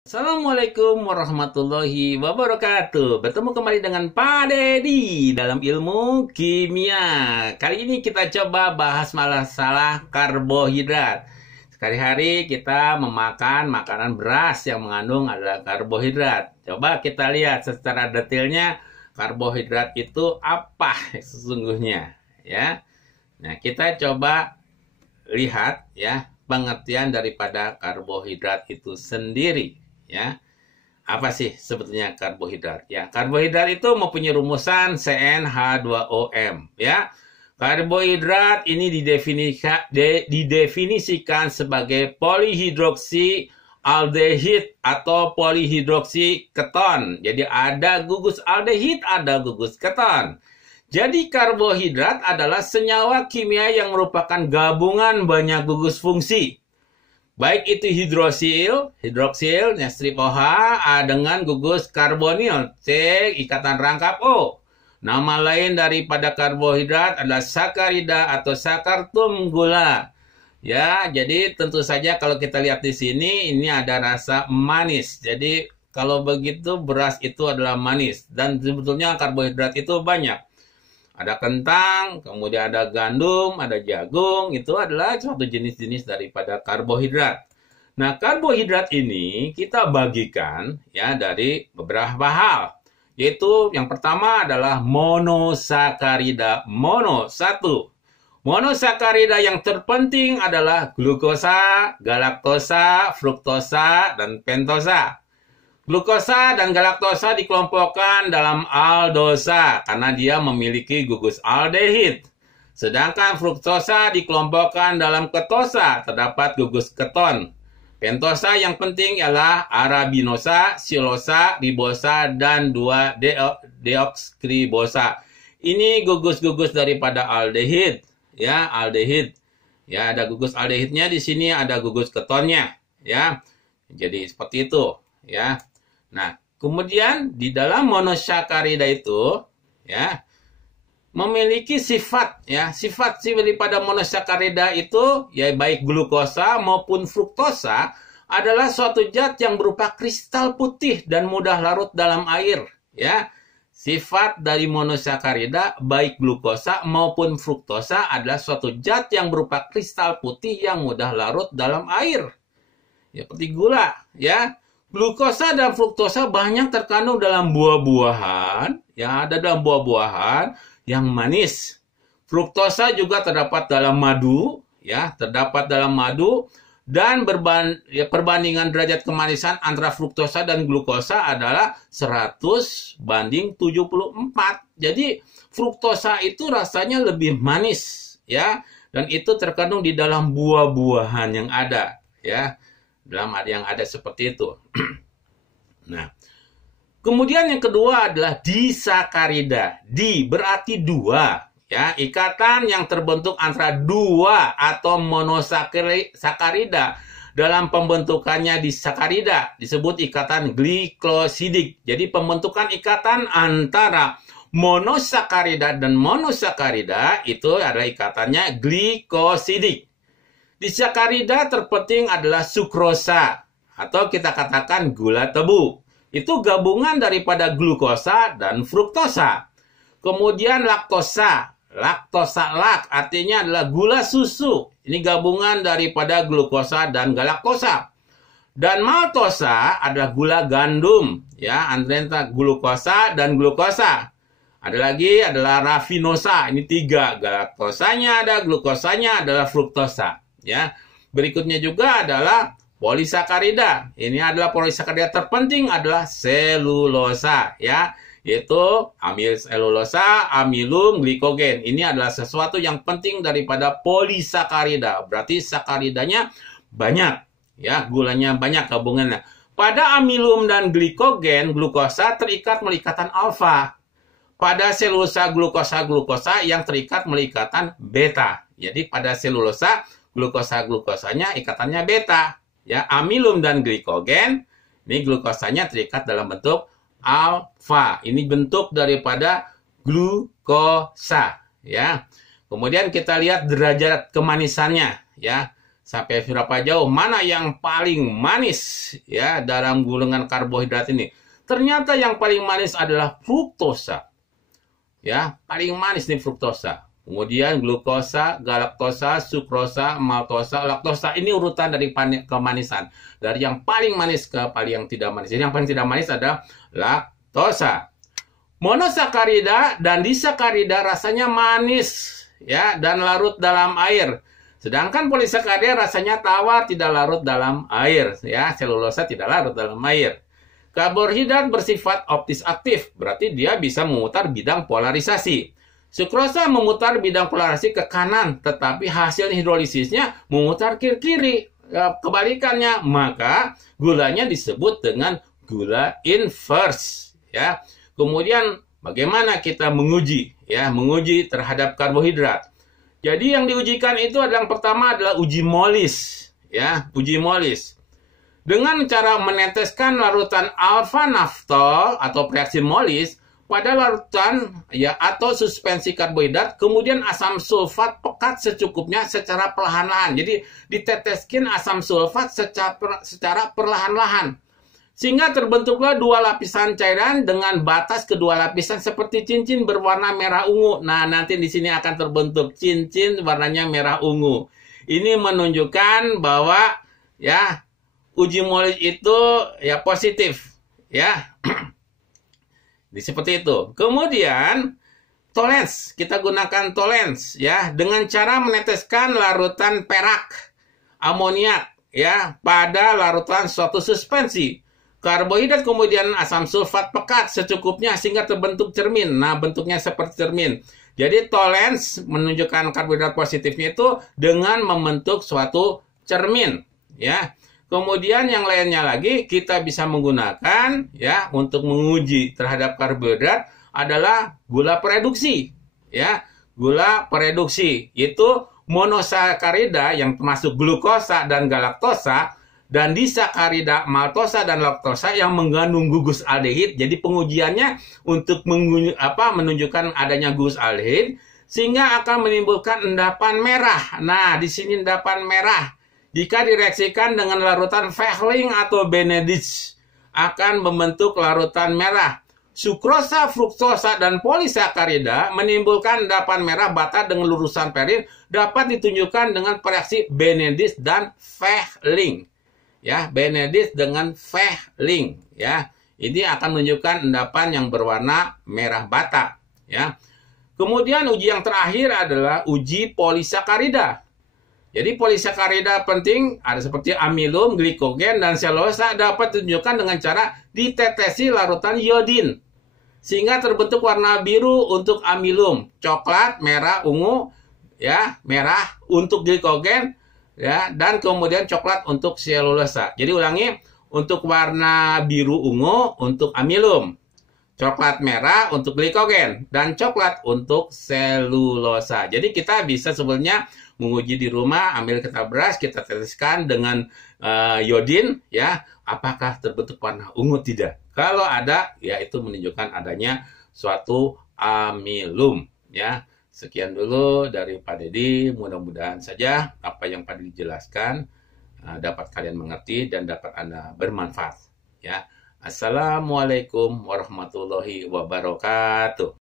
Assalamualaikum warahmatullahi wabarakatuh. Bertemu kembali dengan Pak Dedi dalam ilmu kimia. Kali ini kita coba bahas masalah karbohidrat. Sekali-hari kita memakan makanan beras yang mengandung adalah karbohidrat. Coba kita lihat secara detailnya karbohidrat itu apa sesungguhnya, ya. Nah, kita coba lihat ya pengertian daripada karbohidrat itu sendiri. Ya, apa sih sebetulnya karbohidrat? Ya, karbohidrat itu mempunyai rumusan CnH2OM. Ya, karbohidrat ini didefinisikan sebagai polihidroksi aldehid atau polihidroksi keton. Jadi ada gugus aldehid, ada gugus keton. Jadi karbohidrat adalah senyawa kimia yang merupakan gabungan banyak gugus fungsi. Baik itu hidroksil, strip OH, dengan gugus karbonil, C, ikatan rangkap O. Nama lain daripada karbohidrat adalah sakarida atau sakartum gula. Ya, jadi tentu saja kalau kita lihat di sini, ini ada rasa manis. Jadi kalau begitu beras itu adalah manis. Dan sebetulnya karbohidrat itu banyak. Ada kentang, kemudian ada gandum, ada jagung, itu adalah suatu jenis-jenis daripada karbohidrat. Nah, karbohidrat ini kita bagikan ya dari beberapa hal. Yaitu yang pertama adalah monosakarida. Satu. Monosakarida yang terpenting adalah glukosa, galaktosa, fruktosa, dan pentosa. Glukosa dan galaktosa dikelompokkan dalam aldosa karena dia memiliki gugus aldehid. Sedangkan fruktosa dikelompokkan dalam ketosa, terdapat gugus keton. Pentosa yang penting ialah arabinosa, silosa, ribosa, dan 2-deoksribosa. Ini gugus-gugus daripada aldehid. Ya, aldehid. Ya, ada gugus aldehidnya di sini, ada gugus ketonnya. Ya, jadi seperti itu. Ya. Nah, kemudian di dalam monosakarida itu ya memiliki sifat daripada monosakarida itu ya baik glukosa maupun fruktosa adalah suatu zat yang berupa kristal putih dan mudah larut dalam air ya. Sifat dari monosakarida baik glukosa maupun fruktosa adalah suatu zat yang berupa kristal putih yang mudah larut dalam air. Ya, seperti gula ya. Glukosa dan fruktosa banyak terkandung dalam buah-buahan, ya ada dalam buah-buahan yang manis. Fruktosa juga terdapat dalam madu, ya terdapat dalam madu dan perbandingan derajat kemanisan antara fruktosa dan glukosa adalah 100:74. Jadi fruktosa itu rasanya lebih manis, ya dan itu terkandung di dalam buah-buahan yang ada, ya. Dalam yang ada seperti itu. Nah, kemudian yang kedua adalah disakarida. Di berarti dua. Ya, ikatan yang terbentuk antara dua atom monosakarida dalam pembentukannya disakarida disebut ikatan glikosidik. Jadi pembentukan ikatan antara monosakarida dan monosakarida itu adalah ikatannya glikosidik. Disakarida terpenting adalah sukrosa atau kita katakan gula tebu. Itu gabungan daripada glukosa dan fruktosa. Kemudian laktosa. Laktosa lak artinya adalah gula susu. Ini gabungan daripada glukosa dan galaktosa. Dan maltosa adalah gula gandum ya antara glukosa dan glukosa. Ada lagi adalah rafinosa. Ini 3. Galaktosanya ada, glukosanya adalah fruktosa. Ya, berikutnya juga adalah polisakarida. Ini adalah polisakarida terpenting adalah selulosa, ya, yaitu amil selulosa, amilum, glikogen. Ini adalah sesuatu yang penting daripada polisakarida. Berarti sakaridanya banyak, ya, gulanya banyak gabungannya. Pada amilum dan glikogen, glukosa terikat melalui ikatan alfa. Pada selulosa, glukosa yang terikat melalui ikatan beta. Jadi pada selulosa glukosanya ikatannya beta. Ya, amilum dan glikogen, ini glukosanya terikat dalam bentuk alfa. Ini bentuk daripada glukosa, ya. Kemudian kita lihat derajat kemanisannya, ya. sampai berapa jauh mana yang paling manis ya dalam golongan karbohidrat ini. Ternyata yang paling manis adalah fruktosa. Ya, paling manis nih fruktosa. Kemudian glukosa, galaktosa, sukrosa, maltosa, laktosa. Ini urutan dari kemanisan. Dari yang paling manis ke paling yang tidak manis. Jadi yang paling tidak manis adalah laktosa. Monosakarida dan disakarida rasanya manis ya dan larut dalam air. Sedangkan polisakarida rasanya tawar, tidak larut dalam air ya. Selulosa tidak larut dalam air. Karbohidrat bersifat optis aktif, berarti dia bisa memutar bidang polarisasi. Sukrosa memutar bidang polarisasi ke kanan, tetapi hasil hidrolisisnya memutar ke kiri. Kebalikannya, maka gulanya disebut dengan gula inverse. Ya. Kemudian bagaimana kita menguji? Ya, menguji terhadap karbohidrat. Jadi yang diujikan itu adalah yang pertama adalah uji molis. Ya, uji molis. Dengan cara meneteskan larutan alfa-naftol atau reaksi molis pada larutan ya atau suspensi karbohidrat, kemudian asam sulfat pekat secukupnya secara perlahan-lahan. Jadi diteteskin asam sulfat secara perlahan-lahan. Sehingga terbentuklah dua lapisan cairan dengan batas kedua lapisan seperti cincin berwarna merah ungu. Nah, nanti di sini akan terbentuk cincin warnanya merah ungu. Ini menunjukkan bahwa ya uji molis itu ya positif ya. Seperti itu. Kemudian Tolens, kita gunakan Tolens ya dengan cara meneteskan larutan perak amoniak ya pada larutan suatu suspensi. Karbohidrat kemudian asam sulfat pekat secukupnya sehingga terbentuk cermin. Nah, bentuknya seperti cermin. Jadi Tolens menunjukkan karbohidrat positifnya itu dengan membentuk suatu cermin ya. Kemudian yang lainnya lagi kita bisa menggunakan ya untuk menguji terhadap karbohidrat adalah gula pereduksi ya. Gula pereduksi itu monosakarida yang termasuk glukosa dan galaktosa dan disakarida maltosa dan laktosa yang mengandung gugus aldehid. Jadi pengujiannya untuk menunjukkan adanya gugus aldehid sehingga akan menimbulkan endapan merah. Nah, di sini endapan merah. Jika direaksikan dengan larutan Fehling atau Benedict akan membentuk larutan merah. Sukrosa, fruktosa, dan polisakarida menimbulkan endapan merah bata dengan lurusan perin dapat ditunjukkan dengan reaksi Benedict dan Fehling. Ya, Benedict dengan Fehling. Ya, ini akan menunjukkan endapan yang berwarna merah bata. Ya. Kemudian uji yang terakhir adalah uji polisakarida. Jadi polisakarida penting ada seperti amilum, glikogen, dan selulosa dapat ditunjukkan dengan cara ditetesi larutan iodin. Sehingga terbentuk warna biru untuk amilum, coklat, merah, ungu, ya, merah untuk glikogen, ya, dan kemudian coklat untuk selulosa. Jadi ulangi, untuk warna biru ungu untuk amilum, coklat merah untuk glikogen, dan coklat untuk selulosa. Jadi kita bisa sebenarnya menguji di rumah, ambil kertas beras, kita teteskan dengan iodin, ya, apakah terbentuk warna ungu tidak. Kalau ada, ya itu menunjukkan adanya suatu amilum, ya. Sekian dulu dari Pak Dedi, mudah-mudahan saja apa yang Pak Dedi jelaskan dapat kalian mengerti dan dapat Anda bermanfaat, ya. Assalamualaikum warahmatullahi wabarakatuh.